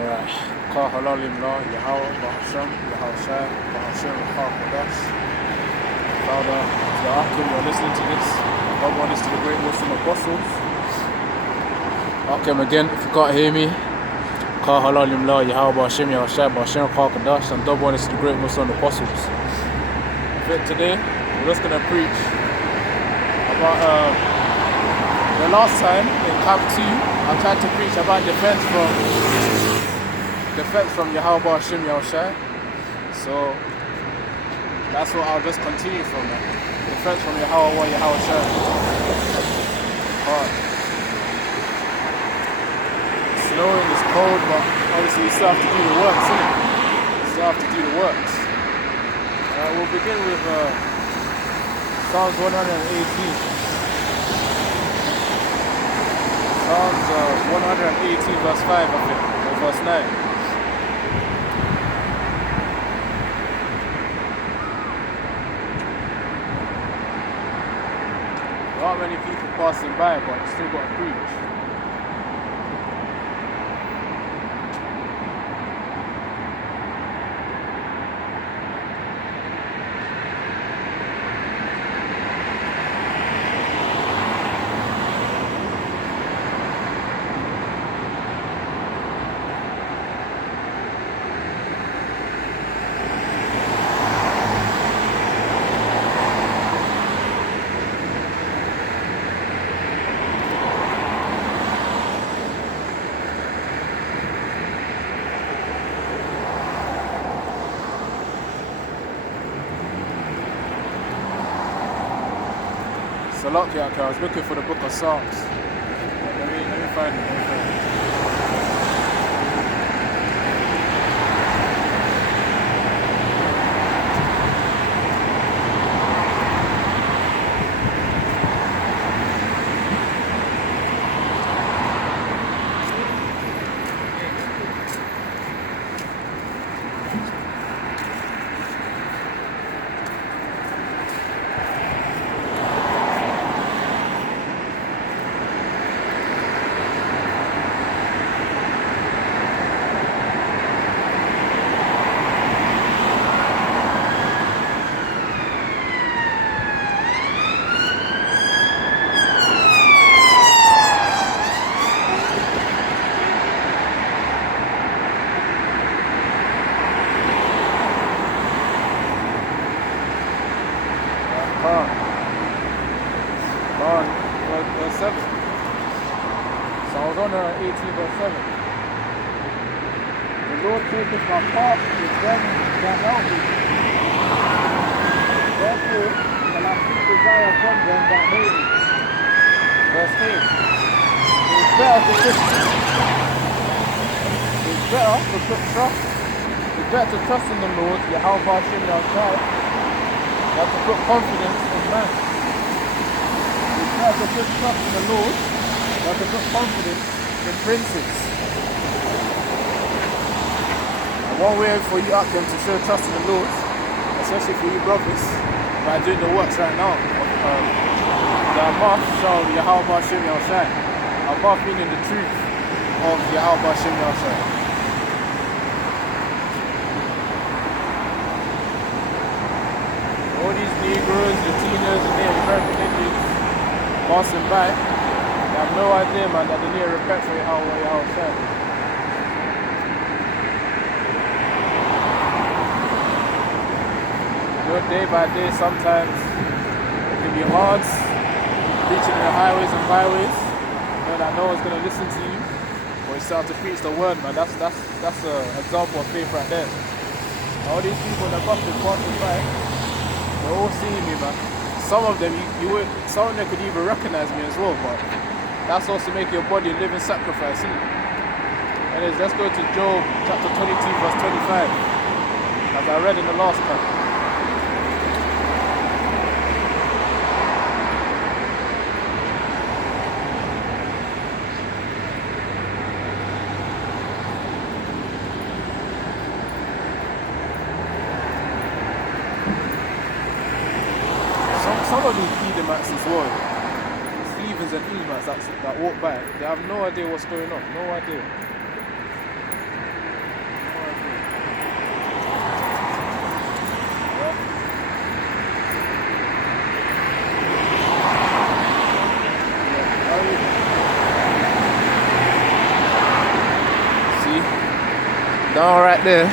Alright. Call Halalim Law, Yahawah, Bahasham, Yahawashi, Bahasham, Kodash. Father, if you're Akim, you're listening to this. God want this to the great Muslim apostles. Akim again, if you can't hear me. Call Halalim Law, Yahawah, Bahasham, Yahawashi, Bahasham, Kodash. And God want this to the great Muslim apostles. But today, we're just going to preach about the last time in Camp 2, I tried to preach about defense from Yahawah Hashem Yahawashi. So that's what I'll just continue from that. Defense from Yahawah Yahawashi. It's snowing, it's cold, but obviously you still have to do the works, innit? You still have to do the works. We'll begin with Psalms 118. Psalms 118 verse 5, I think, or verse 9. There aren't many people passing by, but you still got to preach. So lucky, I was looking for the book of Psalms. Let me find it. Verse 7. Psalms 118 verse 7. The Lord taketh my part with them that help me. Therefore shall I seek desire from them that hate me. Verse 8. It is better to trust in the Lord, Yahawah Hashem Yahawashi, than to put confidence in man. To put trust in the Lord, but to put confidence in princes. And one way for you up them to show trust in the Lord, especially for you brothers, by doing the works right now. The Abbath shall Yahawah Hashem Yahawashi. Abbath meaning the truth of Yahawah Hashem Yahawashi. All these Negroes, Latinos, and Native American Indians passing by, they have no idea, man, that they need to repent for Yahawah Yahawashi. Day by day, sometimes it can be hard preaching in the highways and byways, that no one's going to listen to you, but you start to preach the word, man. That's an example of faith right there. All these people in the bus passing by, they're all seeing me, man. Some of them, some of them could even recognize me as well, but that's also making your body a living sacrifice, isn't it? Anyways, let's go to Job chapter 22, verse 25, as I read in the last time. Some of these Edomites as well, Stevens and Edomites that walk by, they have no idea what's going on, no idea. Down right there.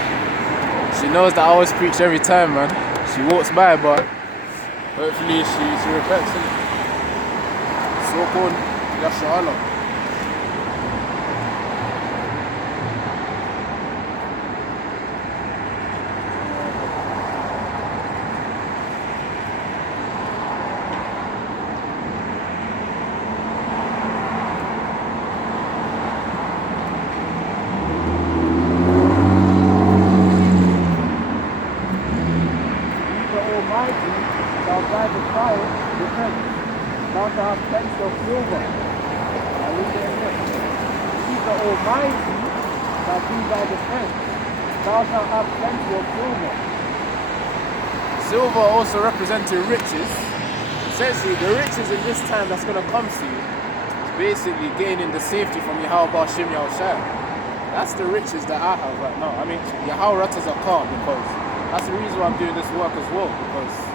She knows that I always preach every time, man. She walks by, but hopefully she repents it. So called Yahawah. Thou guide the fire, repent. Thou shalt have plenty of silver. I read it again. Keep the Almighty shall be thy defense. Thou shalt have plenty of silver. Silver also representing riches. Essentially, the riches in this time that's going to come to you is basically gaining the safety from Yahawah Shim Yahawashi. That's the riches that I have right now. I mean, Yahawah is a car because that's the reason why I'm doing this work as well, because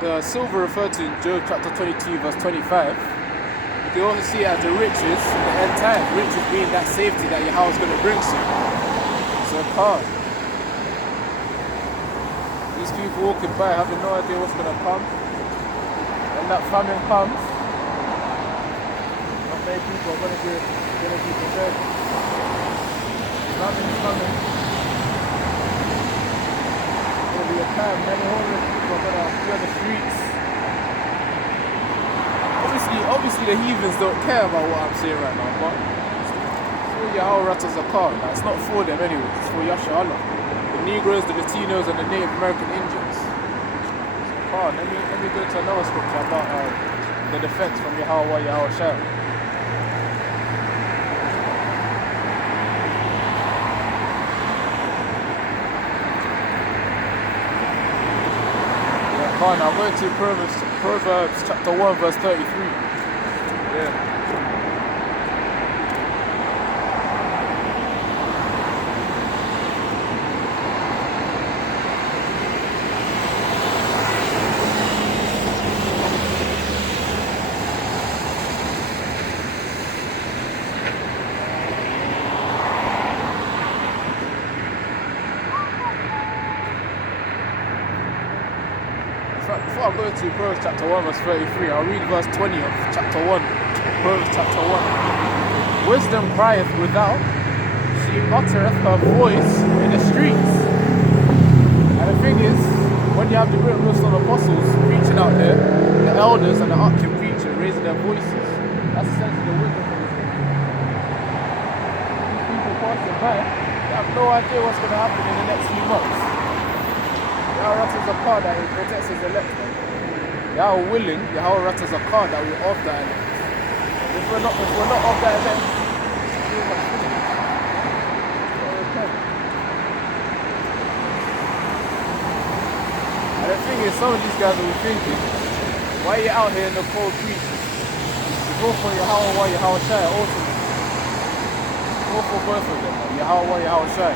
the silver referred to in Job chapter 22 verse 25. You can also see it as the riches in the end time. Riches being that safety that Yahawah is going to bring soon. It's a car. These people walking by having no idea what's going to come. When that famine comes, not many people are going to be prepared. Famine is coming. There'll be a time many homeless people are going to appear on the streets. Obviously the heathens don't care about what I'm saying right now, but it's for Yahawah as a car. It's not for them anyway, it's for Yahawah. The Negroes, the Latinos, and the Native American Indians. Car. Let me go to another scripture about the defense from Yahawah Yahawashi. Now going to Proverbs chapter 1 verse 33. Yeah. Before I go to Proverbs chapter 1 verse 33, I'll read verse 20 of chapter 1. Proverbs chapter 1. Wisdom crieth without, she uttereth her voice in the streets. And the thing is, when you have the great Muslim apostles preaching out there, the elders and the Akim preaching, raising their voices, that's essentially the wisdom of the scripture. These people passing by, they have no idea what's going to happen in the next few months. Yahawah is a car that will protect his elect. Yahawah willing, Yahawah is a car that will off that elect. If we're not off that elect, too much sinning. And the thing is, some of these guys will be thinking, why are you out here in the cold breeze? You go for Yahawah Yahawashi ultimately. Go for both of them, Yahawah Yahawashi.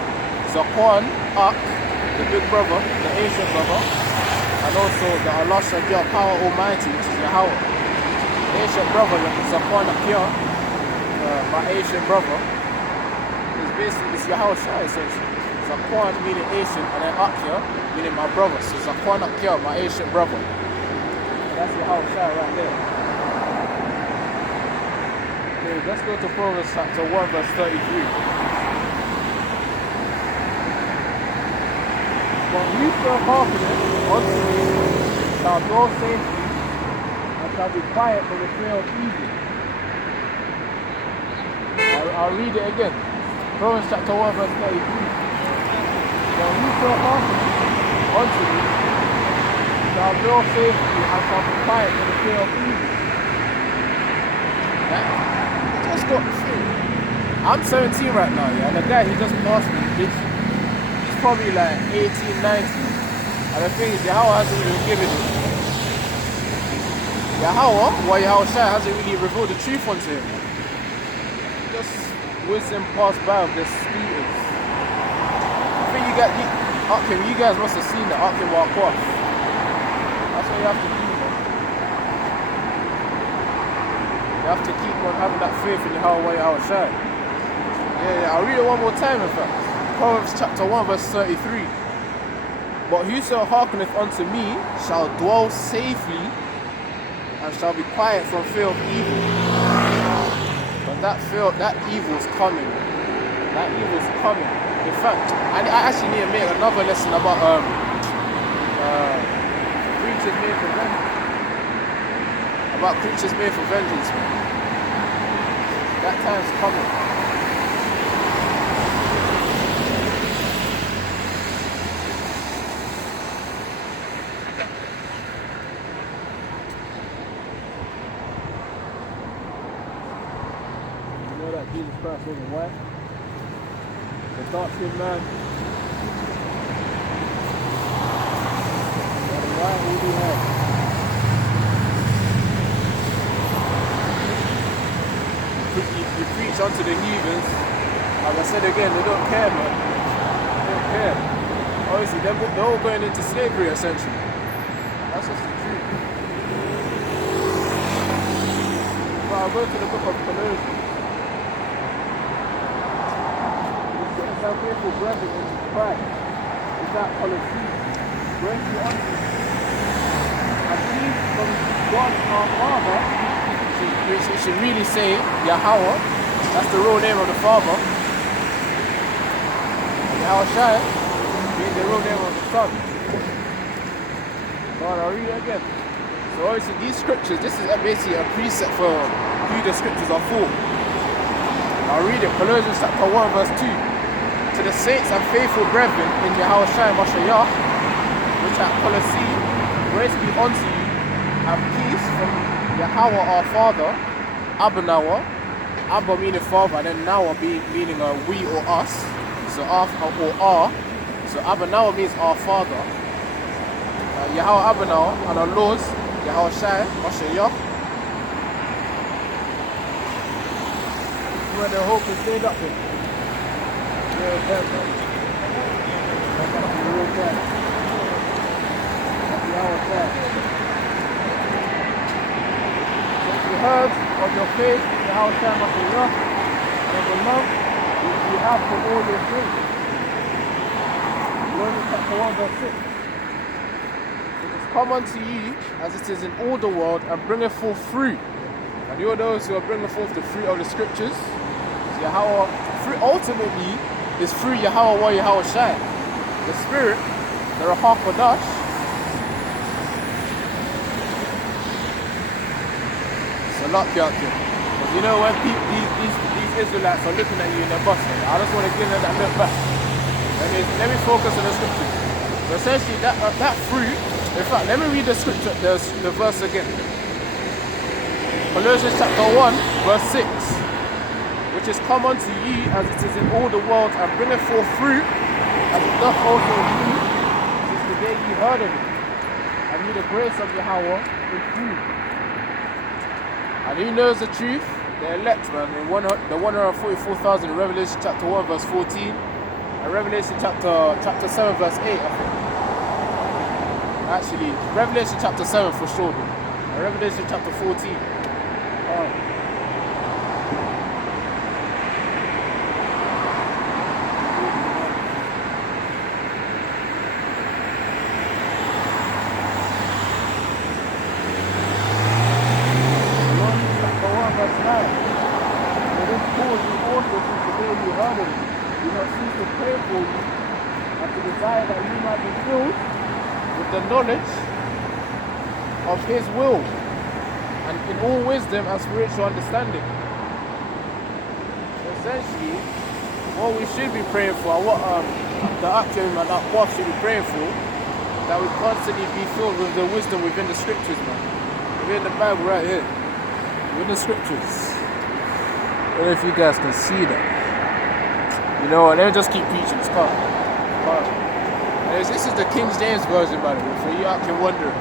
Zakwan, Ak, the big brother, the ancient brother, and also the Allah Shadia Power Almighty, which is Yahawah. The ancient brother, Zakwan Akiyah, my ancient brother, is basically Yahawashi essentially. Zakwan meaning ancient, and then Akiyah meaning my brother. So Zakwan Akiyah, my ancient brother. And that's Yahawashi right there. Okay, let's go to Proverbs chapter 1 verse 33. But you shall hearken unto me, shall dwell safely, and shall be quiet from the fear of evil. I'll read it again. Proverbs chapter 1 verse 33. But you shall hearken unto me, shall dwell safely, and shall be quiet from the fear of evil. I just got through. I'm 17 right now, yeah, and the guy he just passed me, probably like 18, 19. And the thing is, Yahawah hasn't even given it. Yahawah, Yahawashi hasn't really revealed the truth onto him. Just wisdom passed by with the scooters. I think you guys must have seen the Akim walk off. That's what you have to do, man. You have to keep on having that faith in Yahawah Yahawashi. Yeah, I'll read it one more time in fact. Proverbs chapter 1 verse 33. But whoso hearkeneth unto me shall dwell safely and shall be quiet from fear of evil. But that evil's coming. That evil's coming. In fact, I actually need to make another lesson about creatures made for vengeance. About creatures made for vengeance, man. That time's coming. You know that Jesus Christ wasn't white? The dark-skinned man. Why would he have? You preach unto the heathens. Like I said again, they don't care, man. They don't care. Obviously, they're all going into slavery, essentially. That's just the truth. But I'll go to the book of Colossians. It's getting some faithful brethren into Christ. It's that policy. Where's the answer? I believe from God our Father, which it should really say Yahawah, that's the real name of the Father. Yahawashi being the real name of the Son. But I'll read it again. So obviously these scriptures, this is basically a precept for who the scriptures are for. I'll read it. Colossians chapter 1 verse 2. To the saints and faithful brethren in Yahawashi Mashiach, which at Colossae, grace be unto you, and peace from Yahawah our Father, Abba Abba meaning Father, and then Nawa meaning we or us. So our or our. So Abba means our Father. Yahawah Abba and our Lord's Yahawashi Mashiach. Where the hope is laid up in. Real you heard of your faith in the Yahawashi Mashiach and the love which you have for all your saints. Romans chapter 1 verse 6. It is come unto you as it is in all the world and bringeth forth fruit. And you are those who are bringing forth the fruit of the scriptures. So Yahawah, fruit ultimately is through Yahawah Yahawashi. The Spirit, the Ruach HaKodesh. Lucky out there. But you know when people, these Israelites are looking at you in the bus, I just want to give them that look back. Let me focus on the scripture. So essentially that fruit, in fact, let me read the scripture, the verse again. Colossians chapter 1 verse 6. Which is come unto ye as it is in all the world and bringeth forth fruit, as it doth also in you, since the day ye heard of it. And ye the grace of Yahawah in fruit. And who knows the truth? The elect, man. The 144,000 in Revelation chapter 1 verse 14. And Revelation chapter 7 verse 8, I think. Actually, Revelation chapter 7 for sure. And Revelation chapter 14. The knowledge of his will and in all wisdom and spiritual understanding. So essentially what we should be praying for, what the Akim and Yahawah should be praying for, that we constantly be filled with the wisdom within the scriptures, man. Within the Bible right here. Within the scriptures. I don't know if you guys can see that. You know what, let me just keep preaching, it's calm. This is the King James version, by the way, for you actually wondering.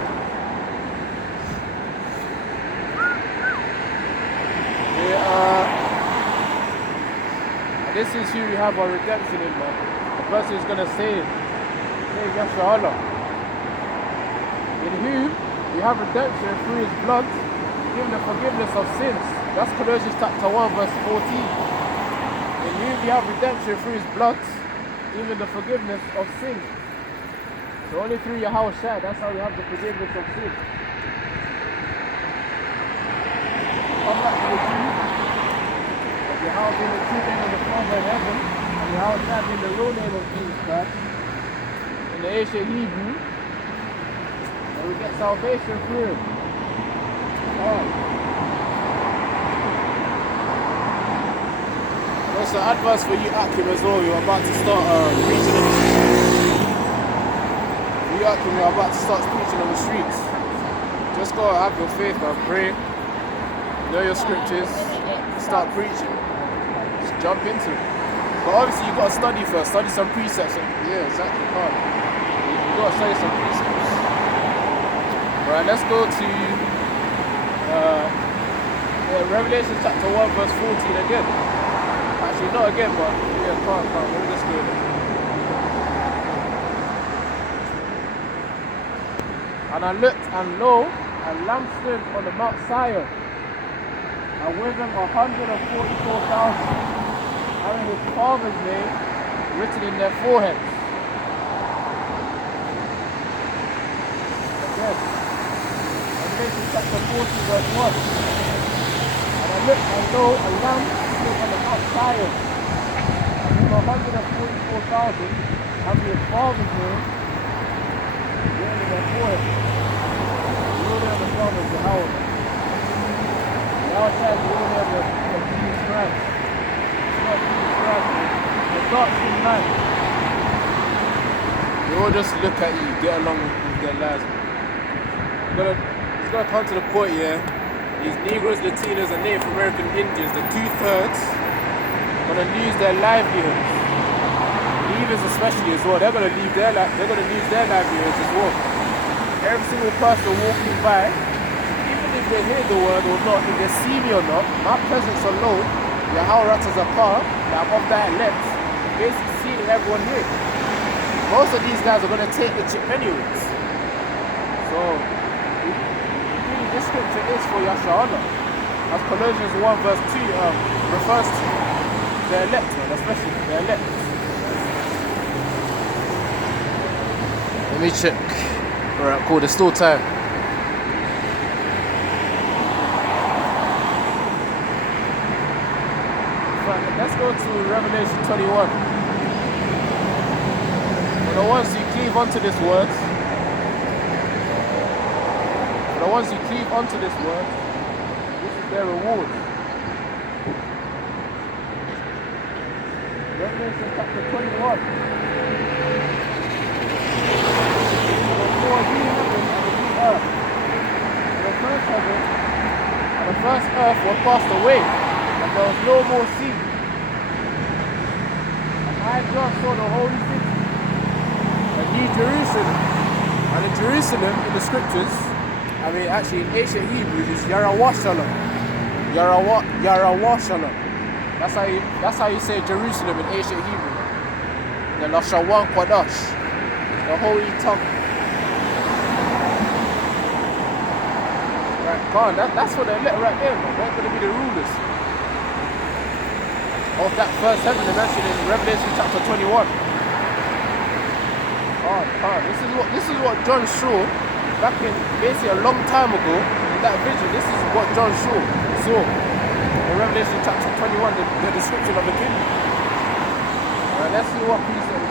This is who we have our redemption in, man. The person who's going to save Yahawah. In whom we have redemption through his blood, given the forgiveness of sins. That's Colossians chapter 1 verse 14. In whom only have redemption through his blood, even the forgiveness of sin. So only through Yahawashi, that's how we have the forgiveness of sin. Come back to the truth of Yahawah being the true name of the Father in heaven, and Yahawashi being the real name of Jesus Christ in the ancient Hebrew, and we get salvation through him. That's an advice for you, Akim, as well. You're about to start preaching on the streets. For you, Akim, you're about to start preaching on the streets. Just go have your faith, man. Pray. Know your scriptures. Start preaching. Just jump into it. But obviously, you got to study first. Study some precepts. Yeah, exactly. You got to study some precepts. Right, let's go to Revelation chapter 1, verse 14 again. Actually, not again, but yeah, can't. Let me just do it. And I looked, and lo, a lamb stood on the Mount Zion, and with him 144,000, having his Father's name written in their foreheads. Again, Revelation chapter 40, verse 1. And I looked, and lo, a lamb stood on the Mount Zion, and with 144,000, having his Father's name written in their foreheads. The real name of the Father is Yahawah. Yahawah says the real name of Jesus Christ. It's not Jesus Christ, the dark-skinned man. They all just look at you, get along with their lives. It's gonna come to the point, yeah. These Negroes, Latinos, and Native American Indians, the 2/3, are gonna lose their livelihoods. Leavers especially as well. They're gonna lose their livelihoods as well. Every single person walking by, even if they hear the word or not, if they see me or not, my presence alone, Yahawah as a car, that I'm of dialect, basically seeing everyone here. Most of these guys are gonna take the chip anyways. So this scripture is for Yahawah, as Colossians 1 verse 2 refers to the elect, especially the elect. Let me check. Alright, cool, there's still time. Fine, let's go to Revelation 21. For the ones who cleave onto this word, this is their reward. Revelation chapter 21. Before the new heaven and the new earth, and the first heaven and the first earth were passed away, and there was no more sea. And I just saw the holy city, the New Jerusalem. And in Jerusalem, in the scriptures, actually in ancient Hebrew, it's Yahawashi. Yahawashi. That's how you say Jerusalem in ancient Hebrew. The Lashawan Quadash, the holy tongue. Right, come on, that's for the elect right there, man. They're going to be the rulers of that first heaven they mentioned in Revelation chapter 21. This is what John saw back in basically a long time ago in that vision. This is what John saw in Revelation chapter 21, the description of the kingdom. Alright, let's see what peace is.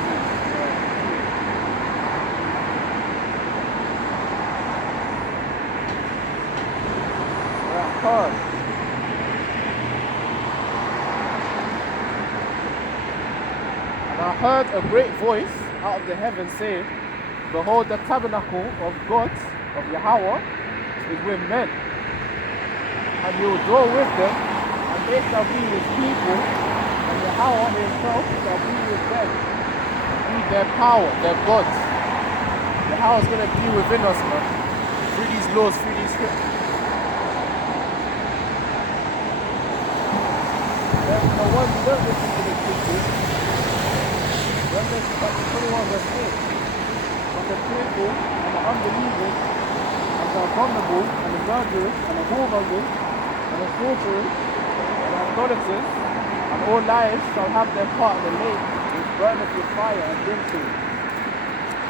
Alright, and I heard a great voice out of the heavens saying, behold, the tabernacle of God, of Yahawah, is with men, and he will dwell with them, and they shall be his people, and Yahawah himself shall be with them, be their power, their gods. Yahawah is going to be within us, man, through these laws, through these scriptures. The ones who don't listen to the scriptures, Revelation chapter 21 verse 8, but the fearful and the unbelievers and the abominable and the murderers and the whoremongers and the sorcerers and the idolaters And all liars shall have their part in the lake, which burneth with fire and brimstone,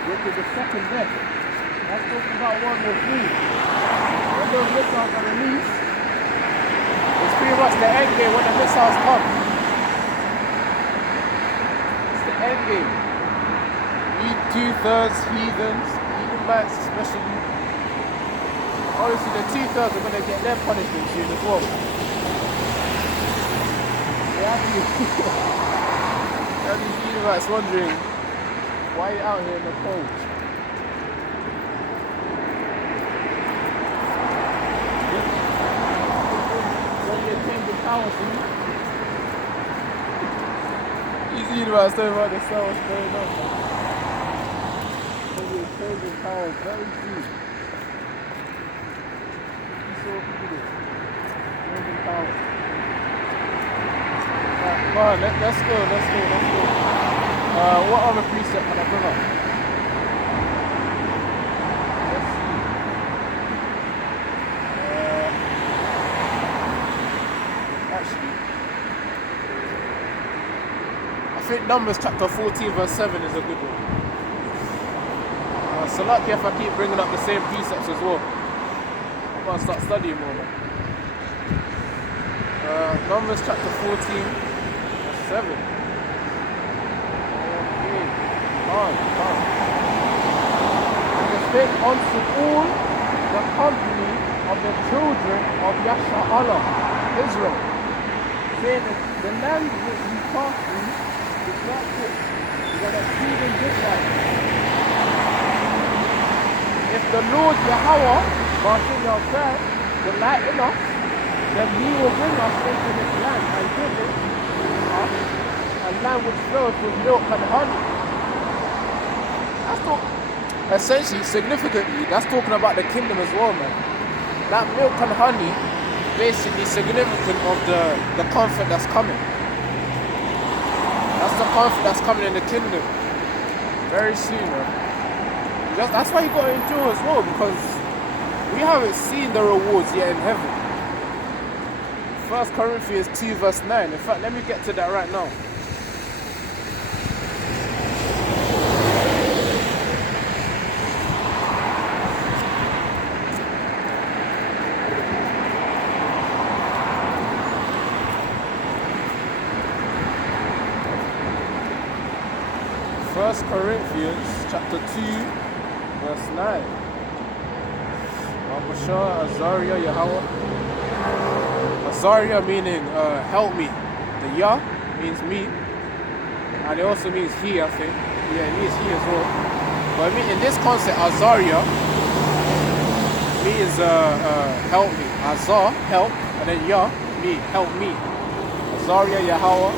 which is the second death. That's talking about World War III. When those missiles are released, it's pretty much the end game when the missiles come. It's the end game. You 2/3 heathens, Edomites especially. Obviously the 2/3 are going to get their punishment soon as well. Now these Edomites wondering why are you out here in the cold? These Edomites don't understand what's going on. They're changing power very soon. You saw people changing power. Come on, let's go. What other precept can I bring up? Let's see. Actually, I think Numbers chapter 14 verse 7 is a good one. So lucky if I keep bringing up the same precepts as well. I'm going to start studying more, man. Numbers chapter 14 verse 7. Okay. On. And they spake unto all the company of the children of Yahawah, Israel, saying that the land which we pass through is not good. We're going to feed in this land. If the Lord Yahawah, Martin Yahweh, will lighten us, then he will bring us into this land and give it us a land which flows with milk and honey. That's essentially, significantly, that's talking about the kingdom as well, man. That milk and honey, basically significant of the comfort that's coming. That's the comfort that's coming in the kingdom very soon, man. That's why you got to endure as well, because we haven't seen the rewards yet in heaven. 1 Corinthians 2 verse 9. In fact, let me get to that right now. First Corinthians chapter 2 verse 9. Mabashah Azariah Yahawah. Azariah meaning help me. The Yah means me, and it also means he, I think. Yeah, it means he as well. But I mean, in this concept, Azariah means help me. Azar, help, and then Yah, me, help me. Azariah Yahawah,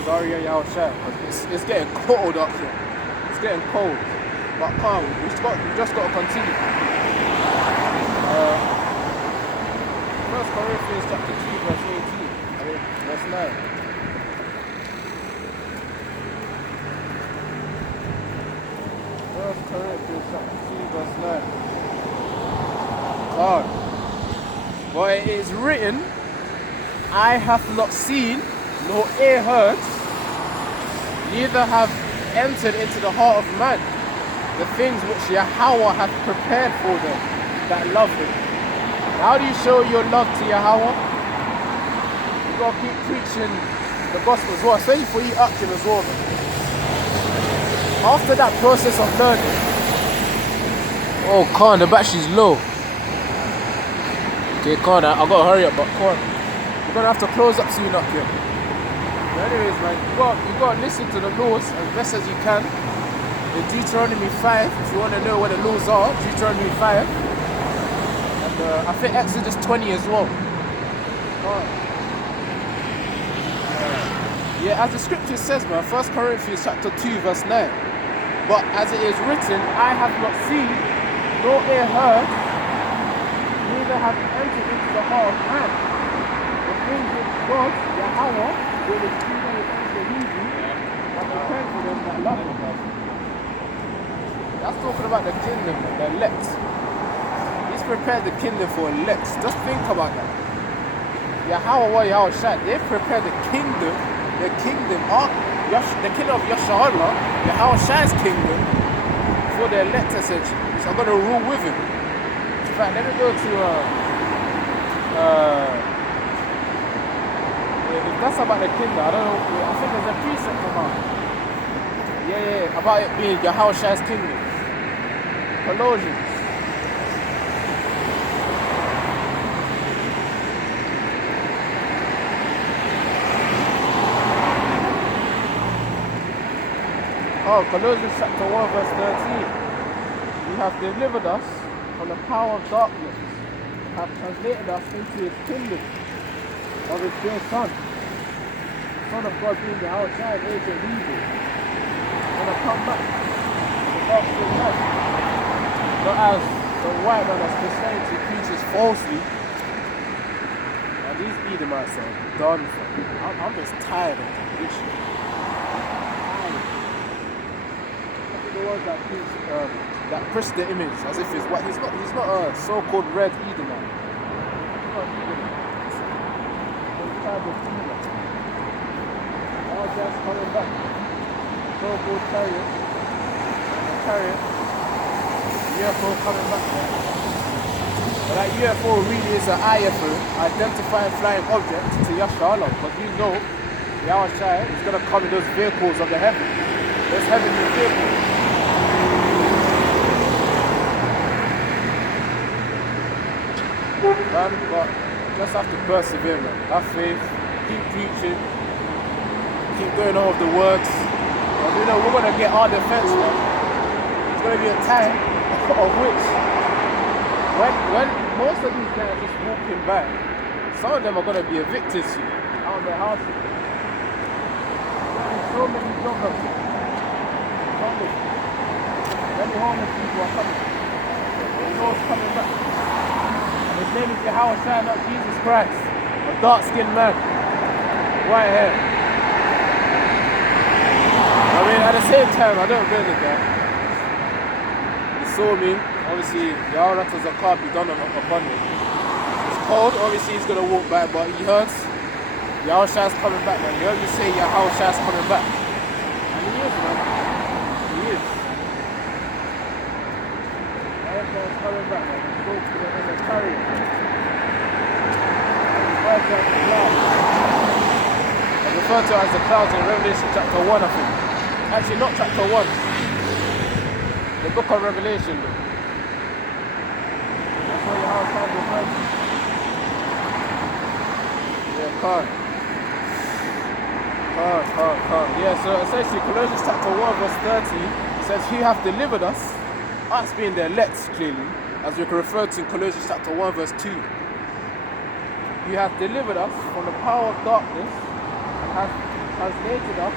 Azariah Yahawashi. It's getting cold up here. It's getting cold. But calm, we just got to continue. 1 Corinthians chapter 2 verse 18, verse 9. 1 Corinthians chapter 2 verse 9. God. For it is written, I have not seen, nor ear heard, neither have entered into the heart of man the things which Yahawah hath prepared for them that love him. How do you show your love to Yahawah? You gotta keep preaching the gospel as well, especially for you active as well, man. After that process of learning, oh, Khan, the battery's low. Okay, Khan, I gotta hurry up, but Khan, we're gonna have to close up soon up here. But anyways, man, you gotta listen to the laws as best as you can. In Deuteronomy 5, if you want to know where the laws are, Deuteronomy 5. And I think Exodus 20 as well. Yeah, as the scripture says, man, 1 Corinthians chapter 2 verse 9. But as it is written, I have not seen, nor ear heard, neither have entered into the heart of man the things which God, Yahawah, will excuse and the Hebrew, and prepare for them that love him. That's talking about the kingdom, the elect. He's prepared the kingdom for elect. Just think about that. Yahawah, Yahawashi, they've prepared the kingdom of Yahawah, Yahawashi's kingdom, for the elect essentially, which are going to rule with him. In fact, let me go to if that's about the kingdom, I don't know. I think there's a precept about it. Yeah, about it being Yahawashi's kingdom. Colossians. Oh, Colossians chapter 1 verse 13. He hath delivered us from the power of darkness, hath translated us into his kingdom of his dear Son. The Son of God being the outside agent evil. When I come back, the dark skin light. Not as the white man as Christianity preaches falsely. And these Edomites are done for. I'm just tired of them, literally. The ones that preach, that press the image as if it's what he's not a so-called red Edomite. He's not Edomite. He's kind of Edomite. Now just coming back. So-called chariot. UFO coming back there. But that UFO really is an IFO, identifying flying object to Yahawah, because we know Yahawashi is going to come in those vehicles of the heaven. Those heavenly vehicles. Man, but just have to persevere, man. Have faith, keep preaching, keep going on with the works. And you know, we're gonna get our defense, man. It's gonna be a time of which when most of these guys just walking by, some of them are gonna be evicted soon out of their houses. There's so many joggers. Many homeless people are coming. They know it's coming back. His name is Yahawashi, not Jesus Christ. A dark-skinned man. White hair. I mean, at the same time, I don't blame the guy. He saw me. Obviously, Yahawashi has a car be done upon him. It's cold. Obviously, he's going to walk by, but he heard Yahawashi's coming back, man. He heard me say Yahawashi's coming back. And he is, man. He is. Yahawashi's coming back, man. Go to the chariot. I'm referred to as the clouds in Revelation chapter 1, I think. Actually, not chapter 1. The book of Revelation, though. That's what Yahawashi referred to. Yeah, car. Yeah, so essentially, Colossians chapter 1, verse 30 says, He hath delivered us being the elect, clearly, as we can refer to in Colossians chapter 1 verse 2. You have delivered us from the power of darkness and have translated us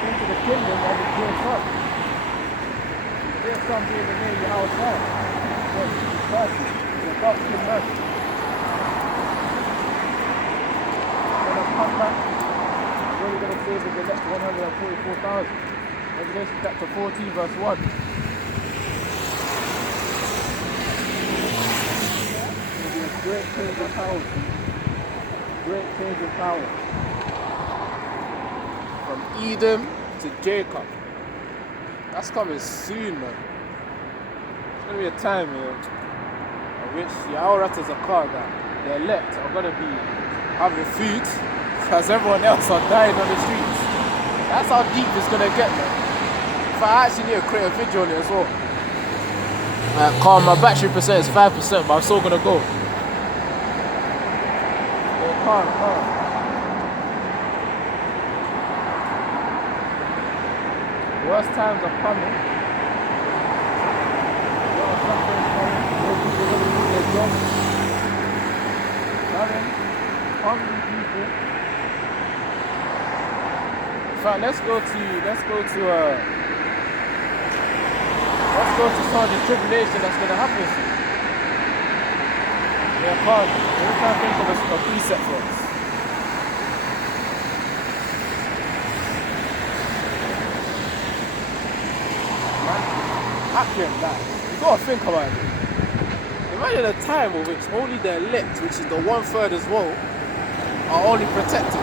into the kingdom of his dear Son. His dear Son being the name Yahawashi. The dark-skinned man. When I come back, I'm only going to save the next 144,000. Revelation chapter 14 verse 1. Great change of power. Great change of power. From Edom to Jacob. That's coming soon, man. It's going to be a time here in which Yahawashi is a car that the elect are going to be having food because everyone else are dying on the streets. That's how deep it's going to get, man. If I actually need to create a video on it as well. My battery percent is 5%, but I'm still going to go. Car. Worst times are coming. Suffering coming. More people going to lose their jobs. Hungry people. In fact, let's go to some of the tribulation that's going to happen soon. Yeah, Carl, we're trying to think of a precept for us. Man, accurate that. You gotta think about it. Imagine a time in which only the elect, which is the 1/3 as well, are only protected.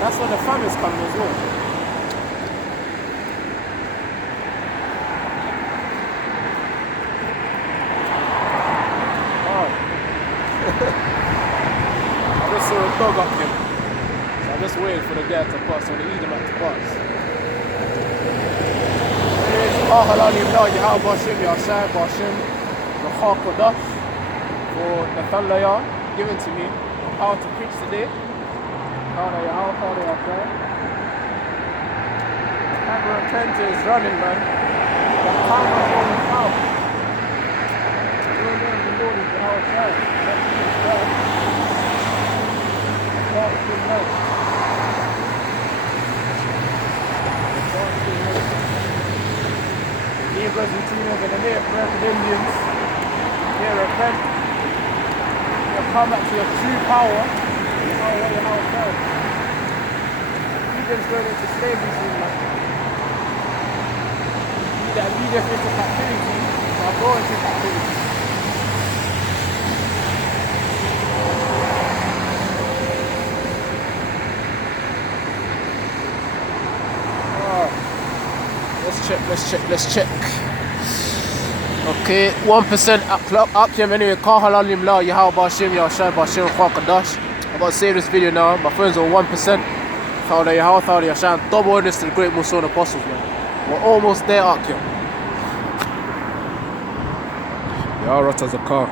That's when the famine's coming as well. I just saw a dog up here. So I just waited for the guy to pass, or the Edomite to pass. Yahawashi, Yahawashi, Yahawashi, for the thunder given to me, how to preach today. Yahawashi, the camera printer is running, man. The time is running out. The Lord is Yahawashi. Negroes and Tinos and the Native American Indians, they repent, they'll come back to your true power. Egypt's going into slavery soon, man. That lead us into captivity, now go into captivity. Let's check. Okay, 1% up here anyway. Yahawashi, Yahawashi, I'm about to save this video now. My friends are 1%. Yahawashi, double witness to the great Muslim apostles, man. We're almost there up here. Yahawashi as a car.